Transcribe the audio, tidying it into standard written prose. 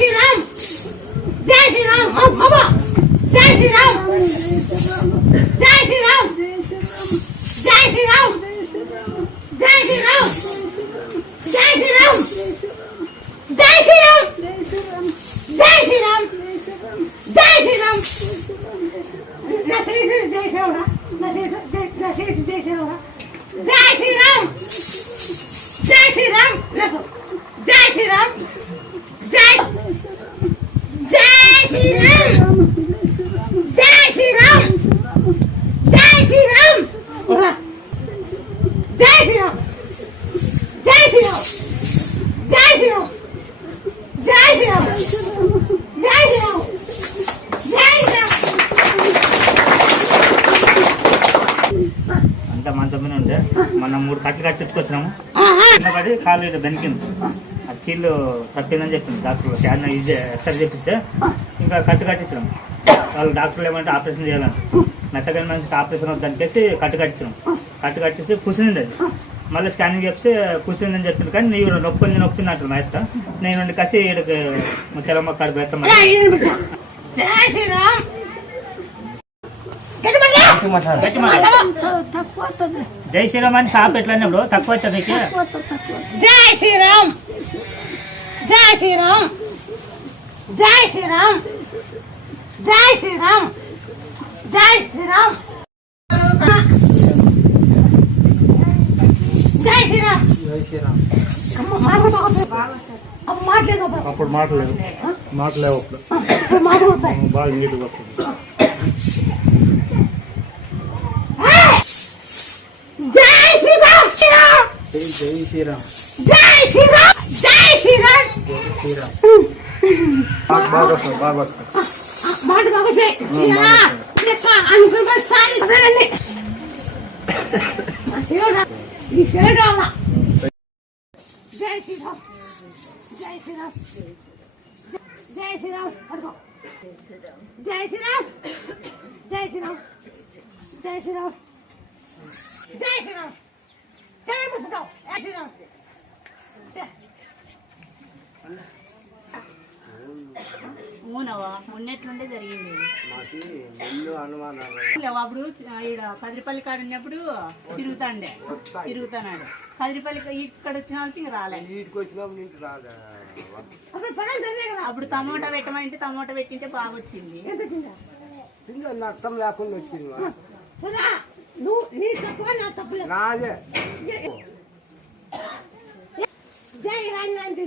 శ్రీరామ్ జై శ్రీరామ్ బాబా జై శ్రీరామ్ జై శ్రీరామ్ జై శ్రీరామ్ జై శ్రీరామ్ జై శ్రీరామ్ జై శ్రీరామ్ జై శ్రీరామ్ జై శ్రీరామ్ నా శ్రీరామ్ జై శ్రీరామ్ నా శ్రీరామ్ జై శ్రీరామ్ జై శ్రీరామ్ జై శ్రీరామ్ జై శ్రీరామ్ జై జై శ్రీరామ్ జై శ్రీరామ్ జై శ్రీరామ్ జై శ్రీరామ్ జై శ్రీరామ్ జై శ్రీరామ్ జై శ్రీరామ్ జై శ్రీరామ్ జై శ్రీరామ్ అంత మంచం మీద ఉంటే మనం 3 కట్లు కట్టించుకొచ్చినాము. పడి కాలు ఇట్లా బెనికింది. ఆ కీళ్ళు తప్పిందని చెప్పింది డాక్టర్. చాలా ఈజీ ఎక్సర్ చేపిస్తే ఇంకా కట్టు కట్టించడం. వాళ్ళు డాక్టర్లు ఏమంటే ఆపరేషన్ చేయాలంట. మెత్తగా మంచి ఆపరేషన్ వద్దనికేసి కట్టు కట్టించడం. కట్టు కట్టేసి కూర్చునింది అది. మళ్ళీ స్కానింగ్ చెప్తే కూర్చుందని చెప్పింది. కానీ నీవు నొప్పింది అంటారు మా ఎత్త. నేను కసి వీడికి తెలమ్మ కాడికి పెడతాం. జై శ్రీరామ్ అని షాప్ ఎట్లన్నప్పుడు తక్కువ అవుతుంది. జై శ్రీరామ్ జై శ్రీరామ్ జై శ్రీరామ్ జై శ్రీరామ్ జై శ్రీరామ్ జై శ్రీరామ్ జై శ్రీరామ్. అప్పుడు మాటలేవు బాగా నీట్గా వస్తుంది. జై శ్రీరామ్ జై శ్రీరామ్ జై శ్రీరామ్ జై శ్రీరామ్ బాగా వస్తుంది బాగా వస్తుంది. మాట బాగా జై అనుకుంటే ఈ శ్రీరామ జై శ్రీరామ్ జై శ్రీరామ్ జై శ్రీరామ్ జై శ్రీరామ్ జై శ్రీరామ్ జై శ్రీరామ్ జై శ్రీరామ్ జై శ్రీరామ్. అవునవా మొన్నెట్లుండే జరిగింది. అప్పుడు ఈడ కదిరిపల్లి కాడ ఉన్నప్పుడు తిరుగుతాడు. కదిరిపల్లి ఇక్కడ వచ్చిన వాళ్ళకి ఇంక రాలే. అప్పుడు టమోటా పెట్టమంటే టమోటా పెట్టింటే బాగా వచ్చింది. నష్టం లేకుండా వచ్చింది. జై రాంగ్ అంటే